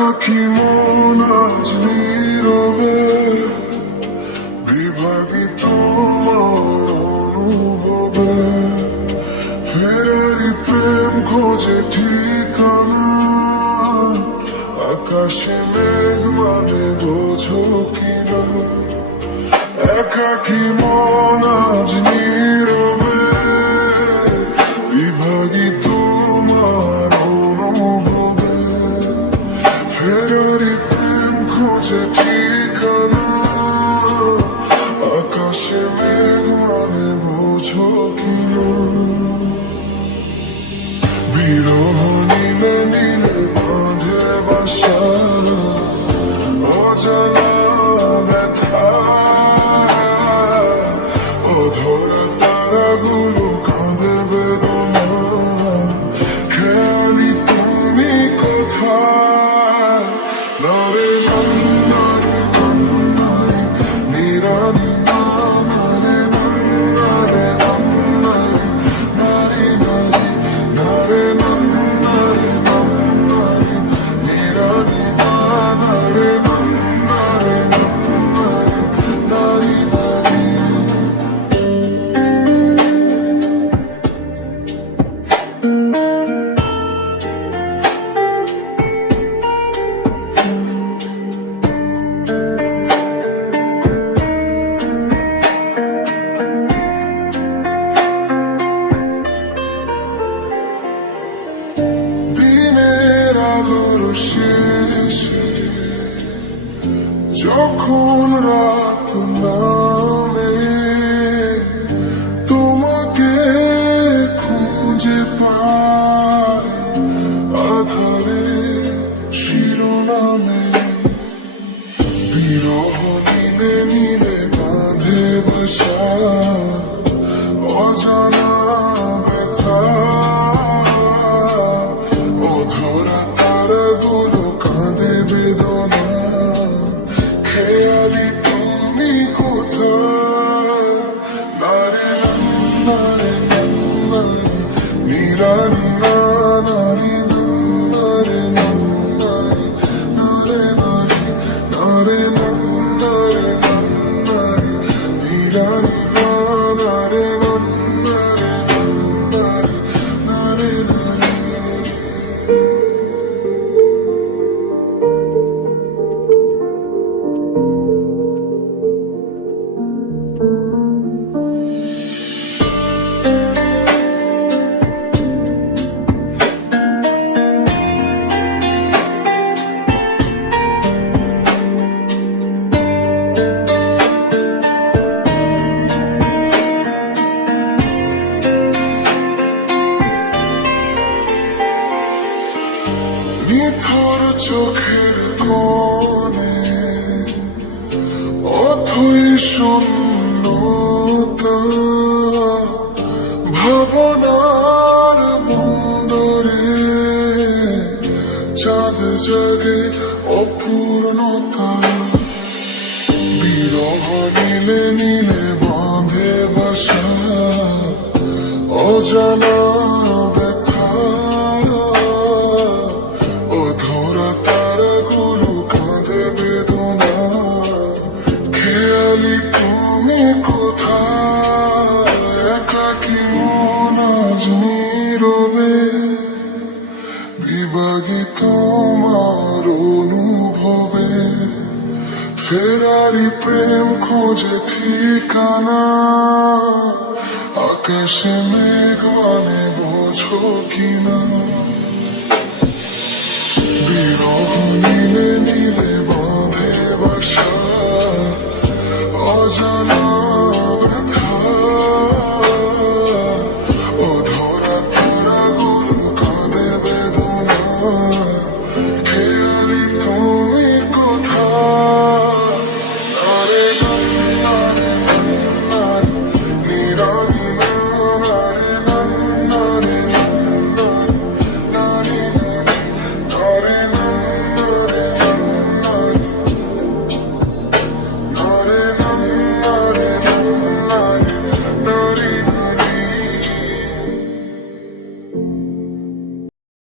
একাকী মন আজ নীরবে বিভাগী তোমার অনুভবে ফেরারি প্রেম খোঁজে ঠিকানা আকাশে মেঘ মানে বোঝো কিনা একাকী মন আজ নীরবে বিভাগী তোমার অনুভবে ফেরারি প্রেম খোঁজে ঠিকানা আকাশে মেঘ মানে বোঝো কিনা বিরহ নীলে নীলে বাঁধে বাসা অজানা ব্যথা অধরা তারাগুলো কাঁদে বেদনা খেয়ালি তুমি কোথায় নারে নারে নারে নিরানি নারে নারে নারে নারে নারে নারে নারে নিরানি নারে নারে নারে নারে দিনের আলোর শেষে যখন রাত নামে তোমাকে খুঁজে পাই আধারে শিরোনামে বিরহ নীলে নীলে বাঁধে বাসা অজানা ব্যথা অধরা তারাগুলো কাঁদে বেদনা খেয়ালি তুমি কোথায় নারে নারে নারে নিরানি নারে নারে নারে নারে নারে নারে নারে নিরানি নারে নারে নারে নারে নিথর চোখের কোণে অথই শূন্যতা ভাবনার বন্দরে চাঁদ জাগে অপূর্ণতা বিরহ নীলে নীলে বাঁধে বাসা অজানা ব্যথা অধরা তারাগুলো কাঁদে বেদনা খেয়ালি তুমি কোথায় একাকী মন আজ নীরবে বিভাগী তোমার অনুভবে ফেরারি প্রেম খোঁজে ঠিকানা আকাশে মেঘ মানে বোঝো কিনা